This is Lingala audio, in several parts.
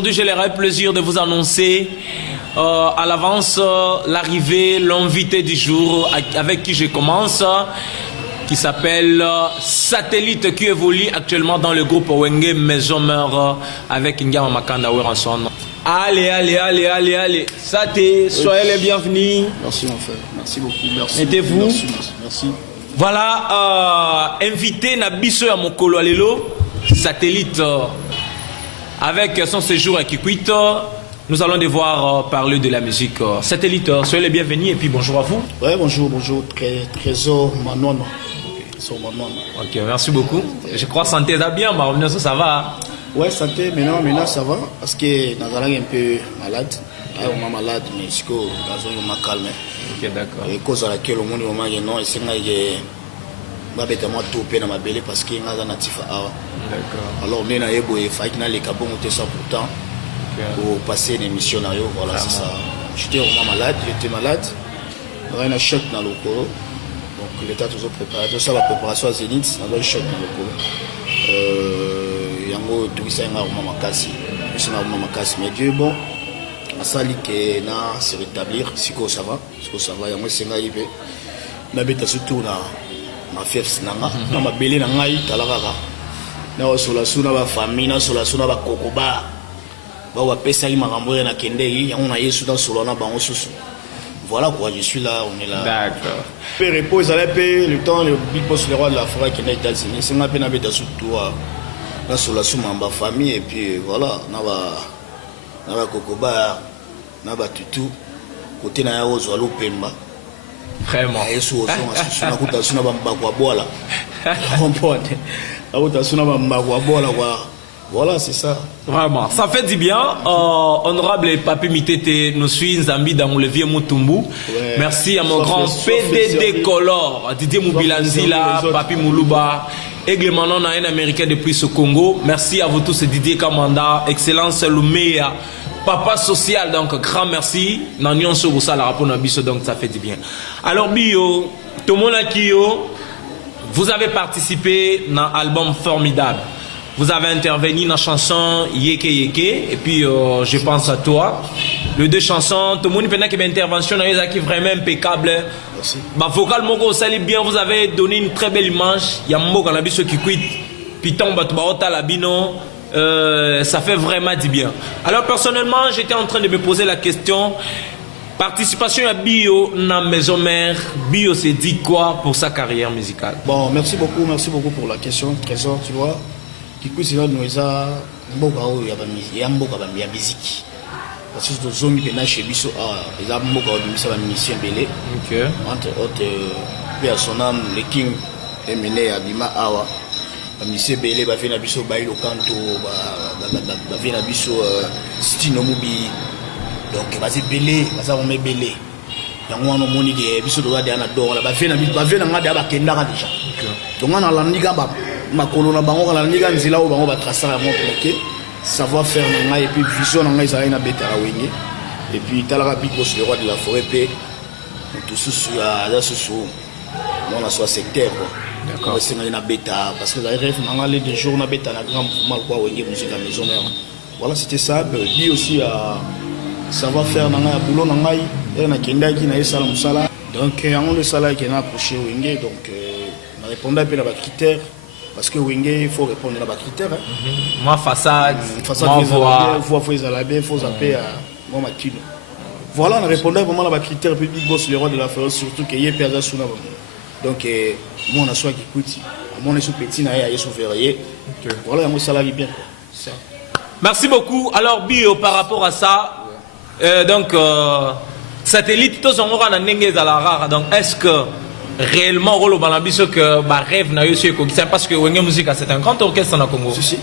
Aujourd'hui, j'ai le réel plaisir de vous annoncer à l'avance l'arrivée, l'invité du jour avec qui je commence, qui s'appelle Satellite, qui évolue actuellement dans le groupe Wenge Maison Mère avec Ngama Makanda Weranson. Allez, Saté, soyez les bienvenus. Merci mon frère, merci beaucoup, merci. Mettez-vous. Merci. Voilà, invité Nabiso à Mokolo Alelo, Satellite, avec son séjour à Kikwit, nous allons devoir parler de la musique. Satellite, soyez les bienvenus et puis bonjour à vous. Ouais, bonjour, Trésor Manon. Ok, merci beaucoup. Je crois santé ça bien, mais ça va. Ouais, santé, maintenant ça va, parce que nous allons un peu malade. On est malade, mais c'est que nous sommes calmes. Ok, d'accord. Et cause à laquelle au monde est non, et c'est que je vais tout faire dans ma belle parce qu'il y a un natif à Awa. D'accord. Alors, on est là, il faut que les cabons ont ça pourtant pour passer une émission. Voilà, c'est ça. J'étais vraiment malade, il y a un choc dans le corps. Donc, l'État a toujours préparé. Tout ça, la préparation à Zénith, il y a un choc dans le corps. Il y a un tout ça, il y a un makasi. Mais Dieu est bon. Ça dit que se rétablir, si ça va, il y a un senga ibe. Na beta surtout na fief nanga, na mabele na ngai talaka. Na sola suna ba famille, na sola suna ba kokoba. Ba wa pesa yi makambo na kende yi, on a yesu dans solo na bango susu. Voilà quoi, je suis là, on est là. D'accord. Peu repose à la paix, le temps le big boss le roi de la forêt qui est aux États-Unis, c'est ma peine à beta surtout na sola suma ba famille et puis voilà, na ba kokoba. Na batutu côté na yawo zo alopemba Vraiment. Yesu osona kuta suna bamba kwa bola. Comprenez. Auta suna bamba kwa bola quoi. Voilà, c'est ça. Vraiment, ça fait du bien. Honorable Papi Mitete nous suit Nzambi dans le vieux Mutumbu. Ouais. Merci à mon grand PDD Color, Didier Moubilanzila, Papi Moulouba, Aigle Manon, un Américain depuis ce Congo. Merci à vous tous, Didier Kamanda, Excellence Lumea. Papa social, donc grand merci. Nanyon sur ça la rapport donc ça fait du bien. Alors Bio, tout le monde qui vous avez participé dans l'album formidable. Vous avez intervenu dans la chanson Yeke Yeke et puis je pense à toi. Les deux chansons, tout le monde pendant qu'il y a une intervention dans les qui vraiment impeccable. Merci. Bah vocal moko ça bien, vous avez donné une très belle image. Il y a un mot qu'on a vu qui quitte. Puis tombe à la bino. Ça fait vraiment du bien. Alors personnellement, j'étais en train de me poser la question, participation à Bio dans Maison Mère, Bio s'est dit quoi pour sa carrière musicale? Bon, merci beaucoup pour la question, Trésor, tu vois. Kikou c'est là nous mboka o ya mboka ba musique. Parce que nous sommes maintenant chez Biso a mboka o misa ba mission belé. OK. Entre autres père son âme le King Emene Abima Awa. Monsieur Belé va faire biso bailo canto va faire biso stino mubi donc vas-y Belé vas on met Belé yango wana moni ke biso doa de ana do la va faire nga de ba kenda ka déjà donc on a la niga ba makolo na bango la niga nzila o bango ba tracer la montre OK savoir faire nga et puis vision nga isa ina beta la wenge et puis talaka big boss le roi de la forêt pe tout sous à la sous on a soit secteur quoi. D'accord. C'est un bêta parce que les rêves n'ont pas des jours na bêta na grand mal quoi ouais musique à Maison Mère. Voilà c'était ça. Lui aussi à savoir faire na boulot na ngai et na kenda qui na sala musala. Donc on le sala qui na approché Wenge donc on répondait à la critères parce que Wenge il faut répondre à la critères. Moi façade voix faut bien faut zapper à moi makino. Voilà on répondait vraiment à la critères puis big boss le roi de la forêt surtout que yé perza suna. Donc moi on a soit qui coûte mon est sous petit na ya sous verrier. Voilà moi ça la vie bien ça. Merci beaucoup. Alors Bio par rapport à ça donc satellite tous on aura na ndenge za la rare donc est-ce que réellement rôle banabiso que ba rêve na yo sur Kokisa parce que Wenge Musique c'est un grand orchestre na Congo. Si.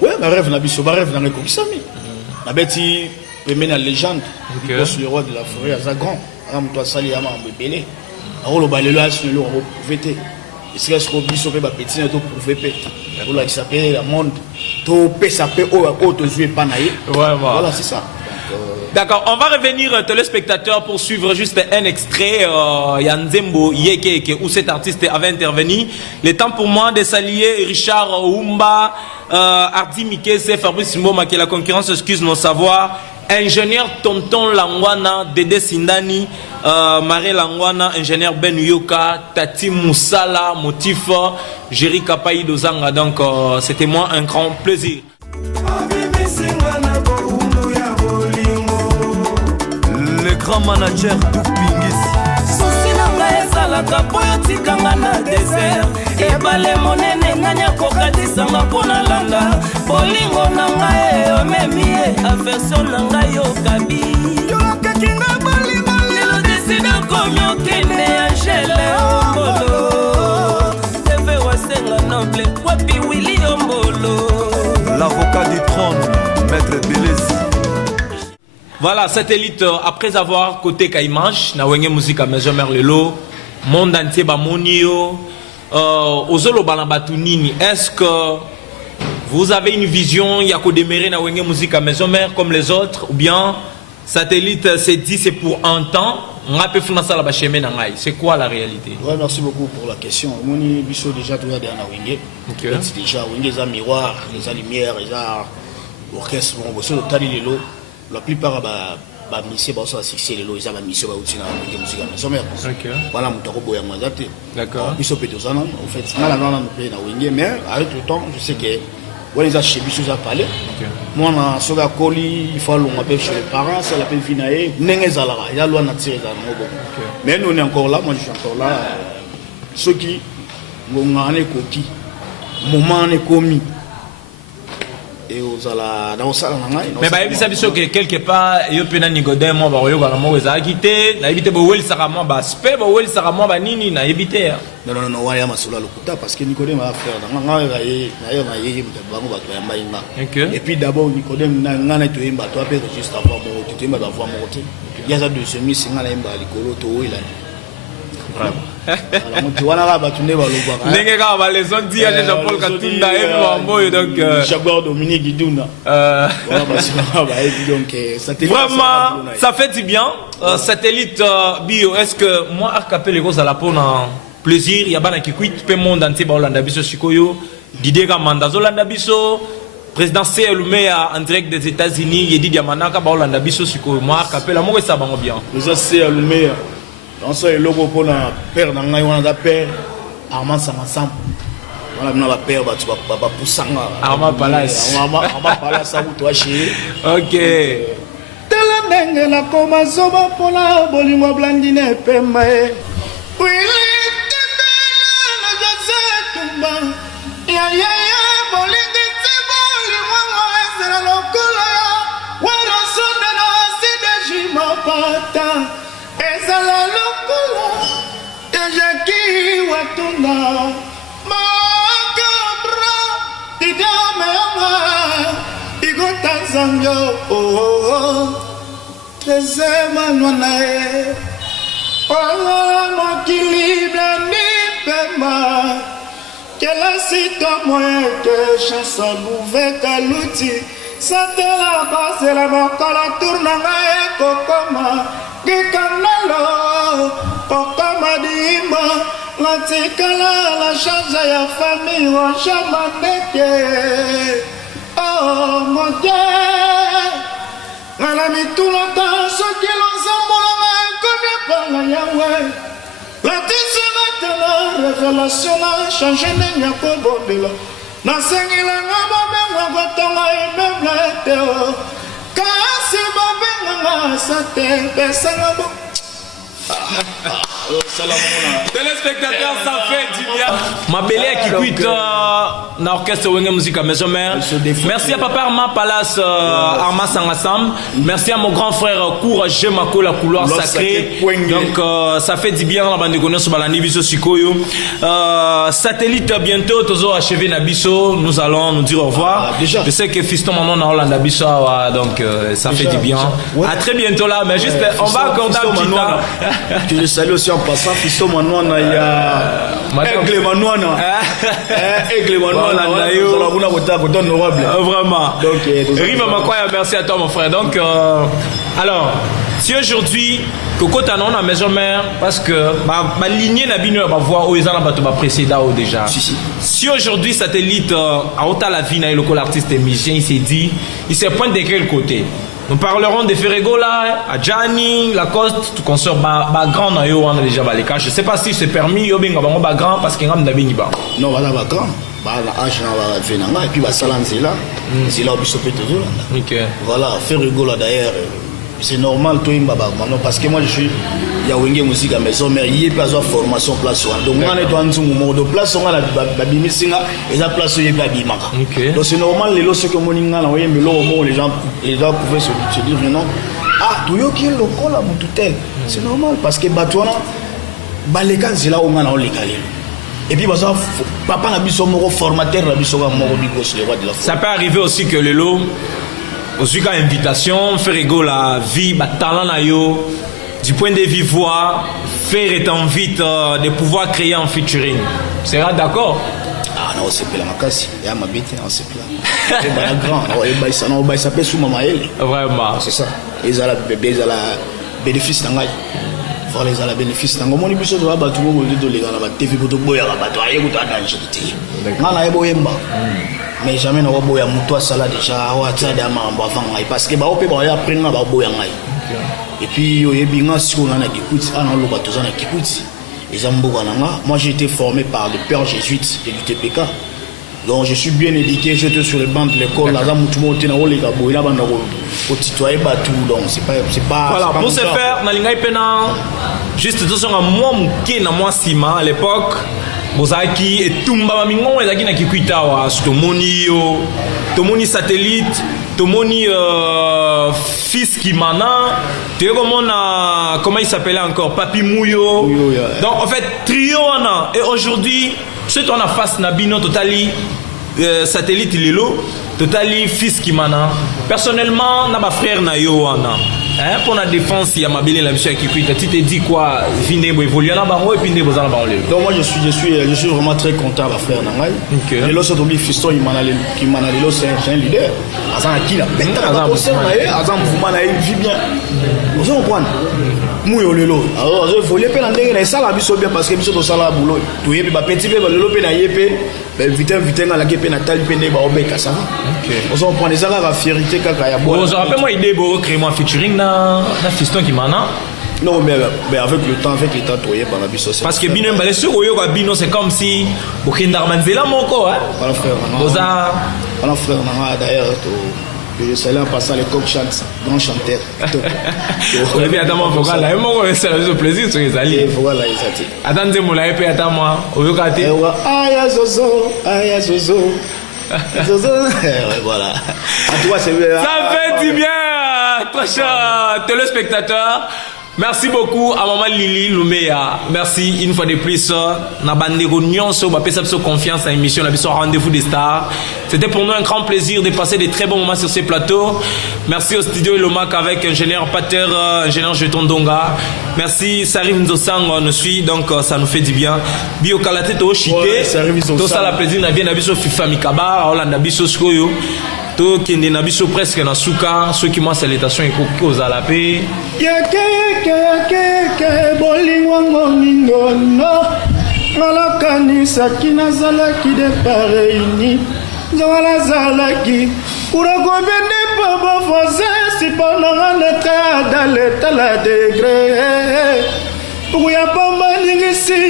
Ouais, ma rêve na biso ba rêve na Kokisa mi. Na beti premier légende. Boss le roi de la forêt à Zagan. Am toi sali ama mbelé. Alors, le là, c'est le VT. Et c'est ce qu'on dit sur le petit, on peut VP. Pour la s'appelle la monde, tout peut s'appeler au to jouer panaï. Voilà, c'est ça. D'accord, on va revenir téléspectateurs pour suivre juste un extrait. Yanzembo Yeke où cet artiste avait intervenu. Le temps pour moi de saluer Richard Oumba. Ardi Mikese, Fabrice Mboma, qui est la concurrence, excuse nos savoirs. Ingénieur Tonton Langwana, Dede Sindani, Marie Langwana, ingénieur Ben Yoka, Tati Moussala, Motif, Jerry Kapaï Dozanga. Donc, c'était moi un grand plaisir. Le grand manager Doupingisi. ezalaka po yotikanga na desert ebale monene ngani akokatisanga mpo na landa bolingo na ngai omemi ye aversion na ngai okabi yokakinga bolingo lelo desida komi okende angele ombolo teve wasenga noble wapi wili ombolo l'avocat du trône maître Belezi. Voilà, satellite, après avoir côté Kaimach, na wenge musique à Maison Merlelo, monde entier bamonio, ozolo balabatunini, est-ce que vous avez une vision, il y a qu'au démarrer na wenge musique à Maison Mère comme les autres, ou bien satellite s'est dit c'est pour un temps, c'est quoi la réalité? Ouais, merci beaucoup pour la question. Moni biso déjà tout derrière na wenge. OK. C'est déjà wenge za miroir, les lumières, les orchestre, bon, c'est le tali lelo. La plupart ba mission ba so succès lelo ils a ba mission ba utina la musique à Maison Mère. OK. Voilà mon toko boya mazate. D'accord. Biso petosana en fait, na na pe na wenge mais avec le temps, je sais que ouais les a chez biso za parler. OK. Moi na soga koli, il faut l'on appelle chez les parents, ça l'appelle finae, nenge zalara, il y a loi na tirer za no. Mais nous on est encore là, moi je suis encore là. Ceux qui ngongane koki moment ne komi et aux ala dans ça mais bah il s'habille que quelque part yo pena nigodem moi ba yo kana mo za quitté na éviter bo wel sara moi ba spe bo wel sara moi ba nini na éviter non non ouais ya masolo lokuta parce que Nicodème va faire dans nga ye na yo na ye bango ba to yamba inga et puis d'abord Nicodème na ngana to yamba to apé juste avoir mon to yamba ba voir mon côté il y a ça de semi singa na yamba likolo to wela alors moi tu vois là ba tu ne ba loba ndenge ka ba les autres dit à Jean-Paul Katunda et Mwambo donc Jaguar Dominique Guidouna voilà bah donc satellite vraiment ça fait du bien satellite bio est-ce que moi arcapé les gros à la pona plaisir ya bana ki quit pe monde entier ba Hollanda biso sikoyo Didier Kamanda Hollanda biso président Lumea en direct des États-Unis Yedi Diamanaka ba Hollanda biso sikoyo moi arcapé la mo ça bango bien président Lumea dans ce logo pour la père dans ngai wana da père Armand Sangasam voilà na ba père ba tu ba pusanga Armand Palace Armand Palace ou toi chez OK tela ndenge na koma zoba pona bolingo blandine pemba e wili tete na jase tumba ya bolingo tiboli mwa ezela lokola wara sonda na sideji mapata ezela lokola ejaki watunda makabra idamema igotazango trezema nwana mokili blani pema kela sito moyen que chanson nouvelle kaluti satela basela mokala tournanga ekokoma Gikanalo, Pokama Dimba, Latikala, la chance ya famille, wa chamaneke. Oh mon Dieu, la mitulata, ce qui l'on s'emboule, comme par la Yahweh. La tisserate, la révélation, la change de Yakobo Bila. Nasengi la ngaba, watonga imeblete. Kasi babenga sate pesanga bo téléspectateurs ça fait du bien ma belle qui quitte na orchestre wenge musique à Maison Mère merci à papa Armand Palace Armand Sangasam merci à mon grand frère Courage Mako la couloir sacré donc ça fait du bien la bande connaît sur balani biso sikoyo satellite bientôt tozo achever na biso nous allons nous dire au revoir je sais que Fiston maman na Hollande biso donc ça fait du bien à très bientôt là mais juste on va accorder un petit temps que je salue aussi en passant Fiston Manouana il y a Aigle Manouana Aigle Manouana vraiment Riva Makwaya merci à toi mon frère donc alors Si aujourd'hui, Coco Tanon a maison mère, parce que ma lignée n'a bien pas voir où ils ont battu ma précédent déjà. Si aujourd'hui, satellite, à autant la vie, le l'artiste et musicien, il s'est dit, il s'est pointé de quel côté. Nous parlerons de Ferrego là, à Gianni, Lacoste, tout consort, grand na yo, on a déjà les cas. Je sais pas si c'est permis, yo benga grand parce qu'il y a un ba. Non, voilà, grand. Âge na venanga et puis salanze là, c'est là où bisopé toujours. OK. Voilà, Ferrego là d'ailleurs. C'est normal toi imbaba non parce que moi je suis ya wenge musique à maison mais il y a pas de formation place donc on est dans un moment de place on a la babimisinga et la place il y a bimaka donc c'est normal les lots que moninga na voyer mais les gens pouvaient se dire non ah tu yo qui le cola mututel c'est normal parce que batwana baleka c'est là où on a on les calé et puis papa na biso moko formateur na biso moko bigos le roi de la ça peut arriver aussi que le lot aussi qu'à invitation, Ferrego la vie, talent na yo, du point de vue voix, faire est envie de pouvoir créer un featuring. Sera d'accord? Ah non, c'est pas la makasi, il y a ma bête, on sait pas. C'est pas grand, on ça peut sous maman elle. Vraiment. C'est ça. Ils ont la bénéfice d'angai. Voilà, ils ont la bénéfice d'angai. Mon émission de la batu, on dit de les gars la TV pour te boire la batu, aïe, vous avez un man a boyemba. Mais jamais na boya muto sala déjà wa tsade amamba avant parce que ba ope ba ya prendre ba boya ngai et puis yo yebinga siko na kikuti ana lo bato za na kikuti ezamboka nanga moi j'ai été formé par des pères jésuites de l'UTPK donc je suis bien éduqué j'étais sur les bancs de l'école là za mutu mo tena o le ka boya banda ko titoyer batu donc c'est pas voilà pour ce faire na lingai pena juste tout ça moi muke na moi sima à l'époque Bozaki et Tumba Mingon et Zaki na Kikuitawa, Tomoni yo, Tomoni satellite, Tomoni fils qui mana, tu vois comment il s'appelait encore, Papi Mouyo. Donc en fait trio ana et aujourd'hui, ce qu'on a face Nabino totali satellite Lilo, totali fils qui mana. Personnellement, na ba frère na yo ana. Hein, pour la défense, il y a ma belle la mission qui cuite. Tu te dis quoi? Vine évoluer là bas et puis ne vous en bas. Donc moi je suis vraiment très content à faire Nangai. Et là c'est tombé fiston il m'a allé là c'est un leader. Azan qui la bête Azan vous m'en vit bien. Vous comprenez? Mouyo lelo. Alors je voulais pas l'entendre et ça la biso bien parce que biso do sala boulot. Tu y ba petit peu lelo pe na yepé. Vite à la kepe natal pe ne ba obeka ça. OK. On prend les ara la fierté kaka ya bois. Vous rappelez moi idée bo créer moi featuring na fiston qui mana. Non mais avec le temps toyé par la biso. Parce que bino mbale sur oyo ka bino c'est comme si bokenda manzela moko hein. Voilà frère. Boza. Voilà frère d'ailleurs je salue en passant les coq chante grand chanteur. On a dit attends moi vocal là moi c'est le plaisir sur les alliés. Voilà exact. Attendez moi là et attends moi oyo ka té. Aya zozo. Voilà. En tout cas, ça fait du bien, très cher téléspectateurs. Merci beaucoup à maman Lili Lumea. Merci une fois de plus. Na bande réunion sur ma perception confiance à l'émission la mission Rendez-vous des stars. C'était pour nous un grand plaisir de passer des très bons moments sur ces plateaux. Merci au studio Elomac avec ingénieur Pater, ingénieur Jeton Donga. Merci Sarif Nzosang nous suit donc ça nous fait du bien. Bio Kalate to chité. Tout ça la plaisir na bien na biso FIFA Mikaba, Hollande biso skoyo. To kende na biso presque na suka ceux qui m'ont salutation et aux alapé bolingo moningo no nalakani kina zalaki de pareini zawala zalaki urako bende papa voisin si pendant notre dans l'état la degré uya pamba ningisi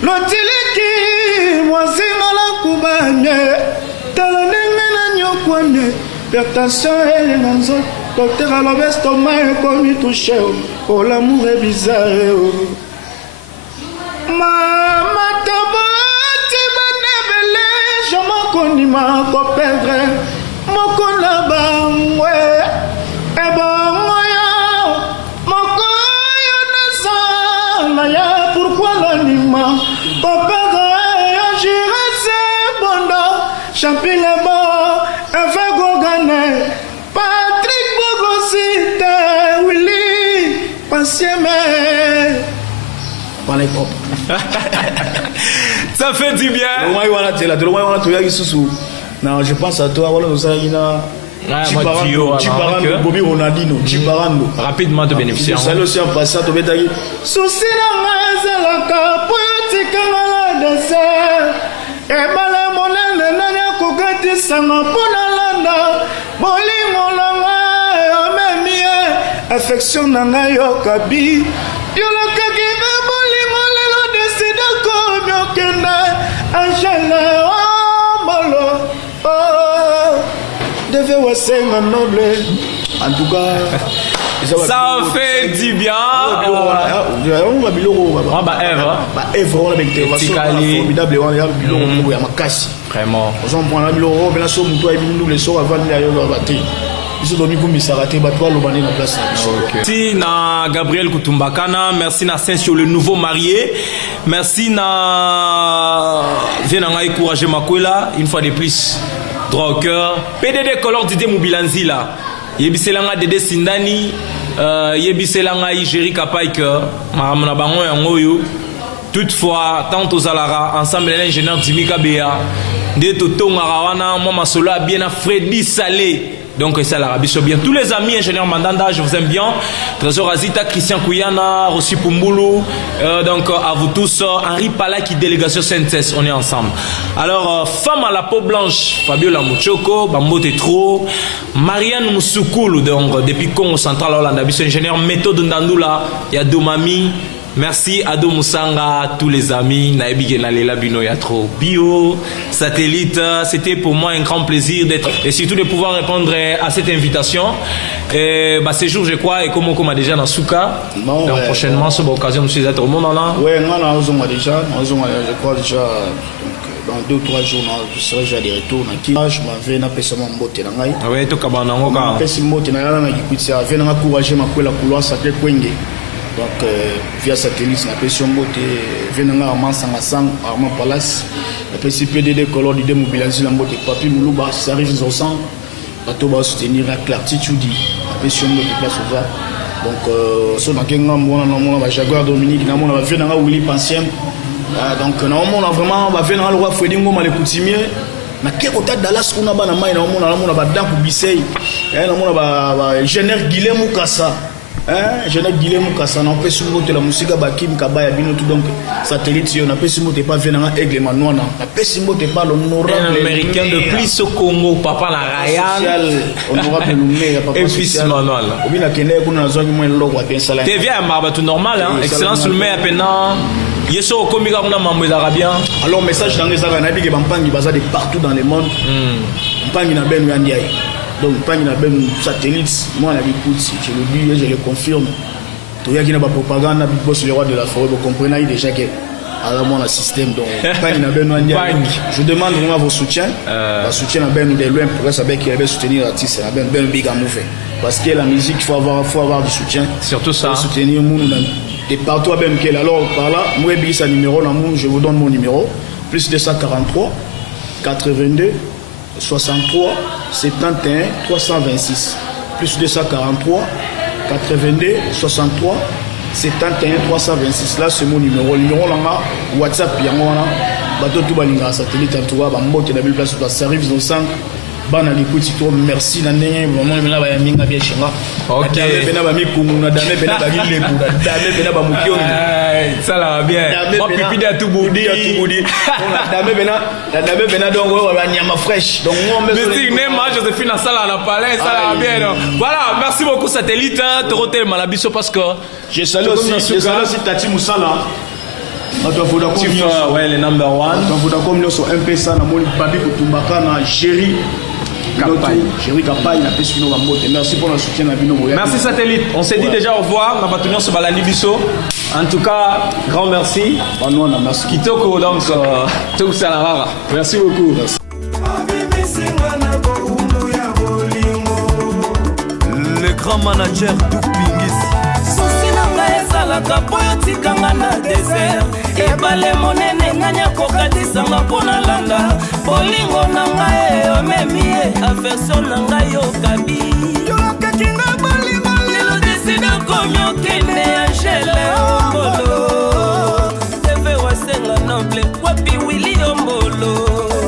lotiliki mwazinga la kubanye pertension et les docteur à l'estomac est comme touché oh l'amour est bizarre maman tabati banebele je m'en connais ma perdre mon collaba ouais et bon mon coyo ne s'en ya pourquoi l'anima pour perdre j'irai c'est bon champignon Patrick Bogosite Willy Pasieme ça fait du bien. Non, je pense à toi. Chiparando, Bobby Ronaldinho, Chiparando. Rapidement de bénéficier. Salut aussi en passant, tu vas dire. Souci la maison, la capote, la dessert. Et balai mon aile, nanya kokati sanga pona landa. Boli mon langa, même affection nanga yo kabi. Yo la kaki me boli mon lelo décide comme yo kenda. Angela, oh molo, oh. Devait wassenga noble. En tout cas. Ça fait du bien. On va biloko. Eve. Eve, on a une intervention formidable. On a biloko ya makasi. Vraiment. On prend la biloko, mais là, so muto et nous les so avant d'aller au batterie. Ils ont mis comme ça raté, bah toi l'obani na place. Merci na Gabriel Kutumbakana, merci na Saint-Sur le nouveau marié, merci na Venanga encourager Makwela une fois de plus. Droit au cœur. PDD Color Didier Moubilanzi là. Yebiselanga Dede Sindani, Yebiselanga Igeri Kapaik, Mahamana Bango Yangoyo. Toutefois, tant aux Alara, ensemble l'ingénieur Dimika Bea, de Toto Ngarawana, moi Masolo a bien à Freddy Salé. Donc ça l'Arabie bien. Tous les amis ingénieurs Mandanda, je vous aime bien. Trésor Azita, Christian Kouyana, Rossi Pumbulu, donc à vous tous, Henri Palaki, délégation Sainte-Cesse, on est ensemble. Alors, femme à la peau blanche, Fabiola Mouchoko, Bambo Tetro, Marianne Moussoukoulou, donc depuis Congo Central, Hollande, ingénieur Méthode Ndandoula, Yadomami. Merci Ado Moussanga, tous les amis, Naebi Nalela Bino Yatro, Bio, Satellite, c'était pour moi un grand plaisir d'être et surtout de pouvoir répondre à cette invitation. Et bah, ces jours, je crois, et comme on a déjà dans Souka, donc ouais, prochainement, sur l'occasion, je suis d'être au monde là. Oui, on a déjà, je crois déjà, dans 2 ou 3 jours, je serai déjà de retour. Je m'avais appelé ça mon botte. Oui, tout le monde a appelé ça mon botte. Je vais encourager ma couloir sacré Kwenge. Donc, via satellite, on appelle son botte. Venanga Armand Sangasang, Armand Palace. Après, c'est PDD Color d'idée mobilisation la botte. Papi Moulouba, ça arrive aux 100. Bateau va soutenir la clarté, tu dis. Après, son botte place au va. Donc, so dans quel moment on a Jaguar Dominique, on a Venanga Willy Pensien. Donc, on a vraiment Venanga le roi Freddy Ngoma le coutumier. Na kekota Dallas kuna bana mai na mona ba danku bisei na mona ba Général Guilhem Mukasa Général Guilhem Mukasa na pesi moto la musique ba Kim Kabaya bino tout donc satellite yo na pesi moto pas venanga Aigle Manwana na pesi moto pas l'honorable américain de plus au Congo papa la Ryan honorable Lumé papa et fils Manuel obina kende kuna na zwangi mo loko bien sala te vient maba tout normal hein excellence Lumé apena yeso komika kuna mambo arabien. Alors message dans les arabes nabi ke bampangi baza de partout dans le monde mpangi na benu yandiaï donc mpangi na benu satellite moi na bikut je le dis et je le confirme to yaki na ba propagande na big boss le roi de la forêt vous comprenez déjà que alors mon système donc mpangi na benu yandiaï je demande vraiment vos soutiens la soutien na benu de loin pour savoir qu'il avait soutenir l'artiste na benu big move parce que la musique il faut avoir du soutien surtout ça soutenir monde et partout à Bemkel. Alors par là, moi sa numéro, je vous donne mon numéro. Plus 243 82 63 71 326. Plus 243 82 63 71 326. Là c'est mon numéro. Le numéro là, WhatsApp, Yangona, bateau tout balinga satellite en tout cas, bambote na belle place sur la service dans 5. Bana likuti to merci na ndenge vraiment mena ba yaminga bien chenga OK bena ba mikungu na dame bena ba gile buda dame bena ba mukio ça là bien moi pipi da tout boudi on dame bena donc ba nyama fraîche donc ngombe Mystique Nema Joséphine na sala na palais ça là bien voilà merci beaucoup satellite te rotel malabiso parce que je salue aussi Tati Moussala ouais le number 1 Vodacom nous sur MP ça na moni Babi Kutumbaka na Chéri Kapai na Pesino Bamote. Merci pour le soutien na bino. Merci satellite. On s'est dit déjà au revoir. On va tenir sur Balani Bisso. En tout cas, grand merci. Merci. Kitoko donc tout ça la rara. Merci beaucoup. Le grand manager Dupingis. ezalaka po yo tikanga na desert ebale monene nganya kokatisanga mpo na landa bolingo na ngai omemi ye afection na ngai yo kabi